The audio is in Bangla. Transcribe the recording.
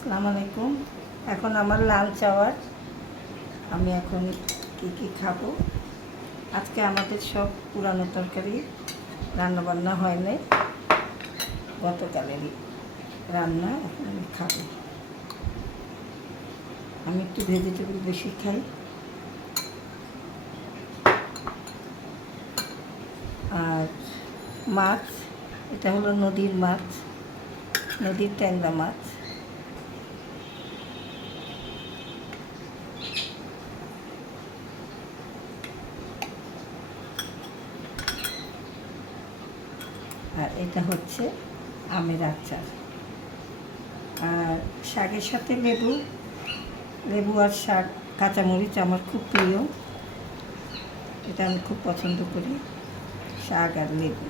আসসালামু আলাইকুম। এখন আমার লাঞ্চ আওয়ার। আমি এখন কি খাবো। আজকে আমাদের সব পুরানো তরকারি রান্নাবান্না হয় নাই, গতকালেরই রান্না। এখন আমি খাবো। আমি একটু ভেজিটেবল বেশি খাই। আর মাছ, এটা হলো নদীর মাছ, নদীর ট্যাংরা মাছ। আর এটা হচ্ছে আমের আচার। আর শাকের সাথে লেবু আর শাক, কাঁচামরিচ আমার খুব প্রিয়। এটা আমি খুব পছন্দ করি, শাক আর লেবু।